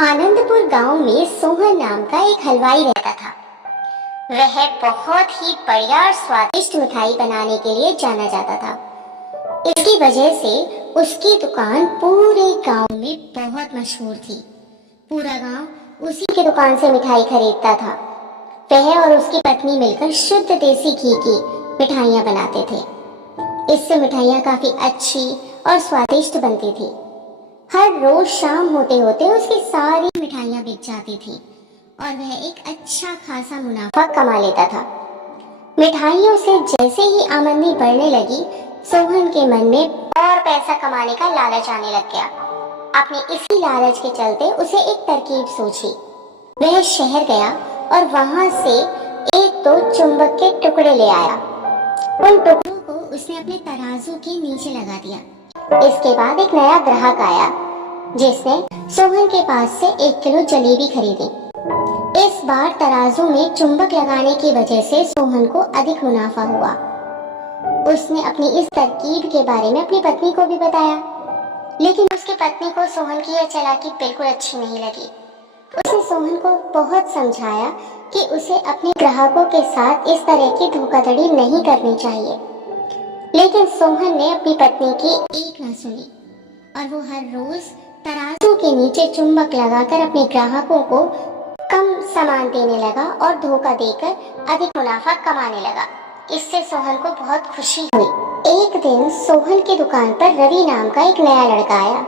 आनंदपुर गांव में सोहन नाम का एक हलवाई रहता था। वह बहुत ही बढ़िया और स्वादिष्ट मिठाई बनाने के लिए जाना जाता था। इसकी वजह से उसकी दुकान पूरे गांव में बहुत मशहूर थी। पूरा गांव उसी की दुकान से मिठाई खरीदता था। वह और उसकी पत्नी मिलकर शुद्ध देसी घी की मिठाइयाँ बनाते थे। इससे मिठाइयाँ काफी अच्छी और स्वादिष्ट बनती थी। हर रोज शाम होते होते उसकी सारी मिठाइयाँ बिक जाती थी और वह एक अच्छा खासा मुनाफा कमा लेता था। मिठाइयों से जैसे ही आमदनी बढ़ने लगी, सोहन के मन में और पैसा कमाने का लालच आने लग गया। अपने इसी लालच के चलते उसे एक तरकीब सूझी। वह शहर गया और वहां से एक दो चुंबक के टुकड़े ले आया। उन टुकड़ों को उसने अपने तराजू के नीचे लगा दिया। इसके बाद एक नया ग्राहक आया जिसने सोहन के पास से 1 किलो जलेबी खरीदी। इस बार तराजू में चुंबक लगाने की वजह से सोहन को अधिक मुनाफा हुआ। उसने अपनी इस तरकीब के बारे में अपनी पत्नी को भी बताया, लेकिन उसकी पत्नी को सोहन की यह चालाकी बिल्कुल अच्छी नहीं लगी। उसने सोहन को बहुत समझाया कि उसे अपने ग्राहकों के साथ इस तरह की धोखाधड़ी नहीं करनी चाहिए, लेकिन सोहन ने अपनी पत्नी की एक न सुनी और वो हर रोज तराजू के नीचे चुंबक लगाकर अपने ग्राहकों को कम सामान देने लगा और धोखा देकर अधिक मुनाफा कमाने लगा। इससे सोहन को बहुत खुशी हुई। एक दिन सोहन की दुकान पर रवि नाम का एक नया लड़का आया।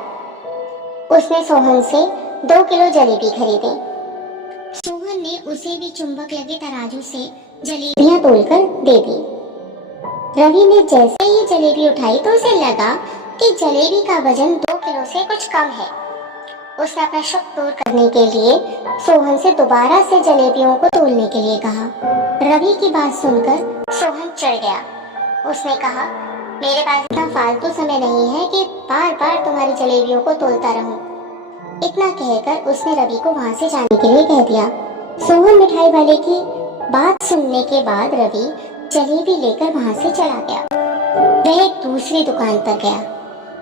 उसने सोहन से 2 किलो जलेबी खरीदी। सोहन ने उसे भी चुंबक लगे तराजू से जलेबियां तोलकर दे दी। रवि ने जैसे ही जलेबी उठाई तो उसे लगा कि जलेबी का वजन 2 किलो से कुछ कम है। उसने अपना शक दूर करने के लिए सोहन से दोबारा से जलेबियों को तोलने के लिए कहा। रवि की बात सुनकर सोहन चिढ़ गया। उसने कहा, मेरे पास इतना फालतू समय नहीं है कि बार बार तुम्हारी जलेबियों को तोलता रहूं। इतना कहकर उसने रवि को वहां से जाने के लिए कह दिया। सोहन मिठाई वाले की बात सुनने के बाद रवि जलेबी लेकर वहां से चला गया। वह एक दूसरी दुकान पर गया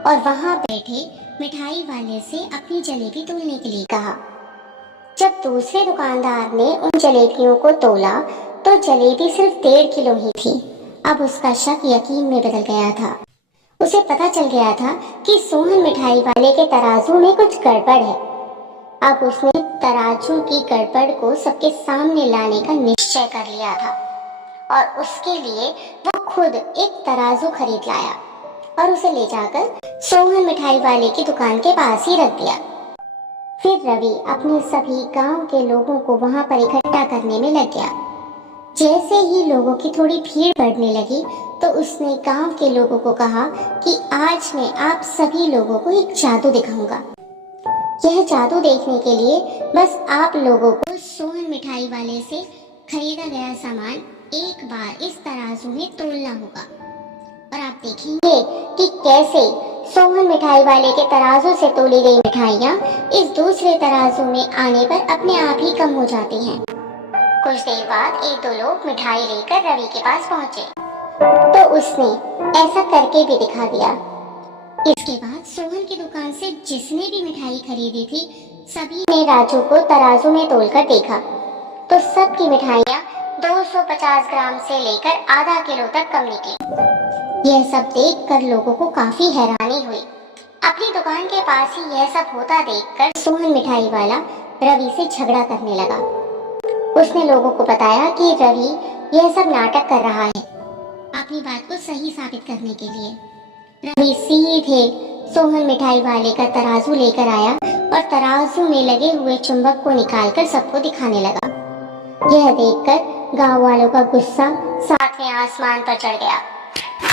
और वहां बैठे मिठाई वाले से अपनी जलेबी तोलने के लिए कहा। जब दूसरे दुकानदार ने उन जलेबियों को तोला तो जलेबी सिर्फ 1.5 किलो ही थी। अब उसका शक यकीन में बदल गया था। उसे पता चल गया था कि सोहन मिठाई वाले के तराजू में कुछ गड़बड़ है। अब उसने तराजू की गड़बड़ को सबके सामने लाने का निश्चय कर लिया था और उसके लिए वो खुद एक तराजू खरीद लाया और उसे ले जाकर सोहन मिठाई वाले की दुकान के पास ही रख दिया। फिर रवि अपने सभी गांव के लोगों को वहां पर इकट्ठा करने में लग गया। जैसे ही लोगों की थोड़ी भीड़ बढ़ने लगी तो उसने गांव के लोगों को कहा कि आज मैं आप सभी लोगों को एक जादू दिखाऊंगा। यह जादू देखने के लिए बस आप लोगों को सोहन मिठाई वाले से खरीदा गया सामान एक बार इस तराजू में तोलना होगा और आप देखेंगे कि कैसे सोहन मिठाई वाले के तराजू से तोली गई मिठाइयाँ इस दूसरे तराजू में आने पर अपने आप ही कम हो जाती हैं। कुछ देर बाद 1-2 लोग मिठाई लेकर रवि के पास पहुंचे तो उसने ऐसा करके भी दिखा दिया। इसके बाद सोहन की दुकान से जिसने भी मिठाई खरीदी थी सभी ने राजू को तराजू में तोलकर देखा तो सबकी मिठाइयाँ 250 ग्राम से लेकर आधा किलो तक कम निकली। यह सब देखकर लोगों को काफी हैरानी हुई। अपनी दुकान के पास ही यह सब होता देखकर सोहन मिठाई वाला रवि से झगड़ा करने लगा। उसने लोगों को बताया कि रवि यह सब नाटक कर रहा है अपनी बात को सही साबित करने के लिए। रवि सीधे सोहन मिठाई वाले का तराजू लेकर आया और तराजू में लगे हुए चुंबक को निकालकर सबको दिखाने लगा। यह देखकर गांव वालों का गुस्सा 7वें आसमान पर चढ़ गया।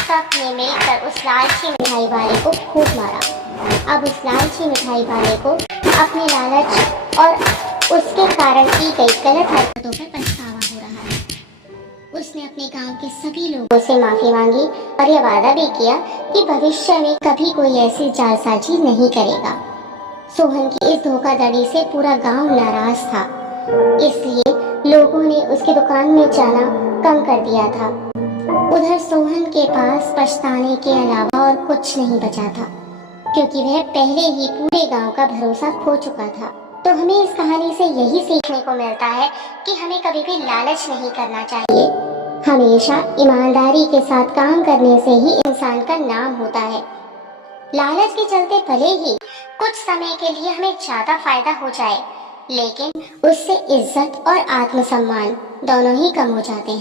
सबने मिलकर उस लालची मिठाई वाले को खूब मारा। अब उस लालची मिठाई वाले को अपने लालच और उसके कारण की गई गलत हरकतों पर पछतावा हो रहा है। उसने अपने गांव के सभी लोगों से माफी मांगी और यह वादा भी किया कि भविष्य में कभी कोई ऐसी जालसाजी नहीं करेगा। सोहन की इस धोखाधड़ी से पूरा गांव नाराज था, इसलिए लोगों ने उसकी दुकान में जाना कम कर दिया था। उधर सोहन के पास पछताने के अलावा और कुछ नहीं बचा था, क्योंकि वह पहले ही पूरे गांव का भरोसा खो चुका था। तो हमें इस कहानी से यही सीखने को मिलता है कि हमें कभी भी लालच नहीं करना चाहिए। हमेशा ईमानदारी के साथ काम करने से ही इंसान का नाम होता है। लालच के चलते भले ही कुछ समय के लिए हमें ज्यादा फायदा हो जाए, लेकिन उससे इज्जत और आत्मसम्मान दोनों ही कम हो जाते हैं।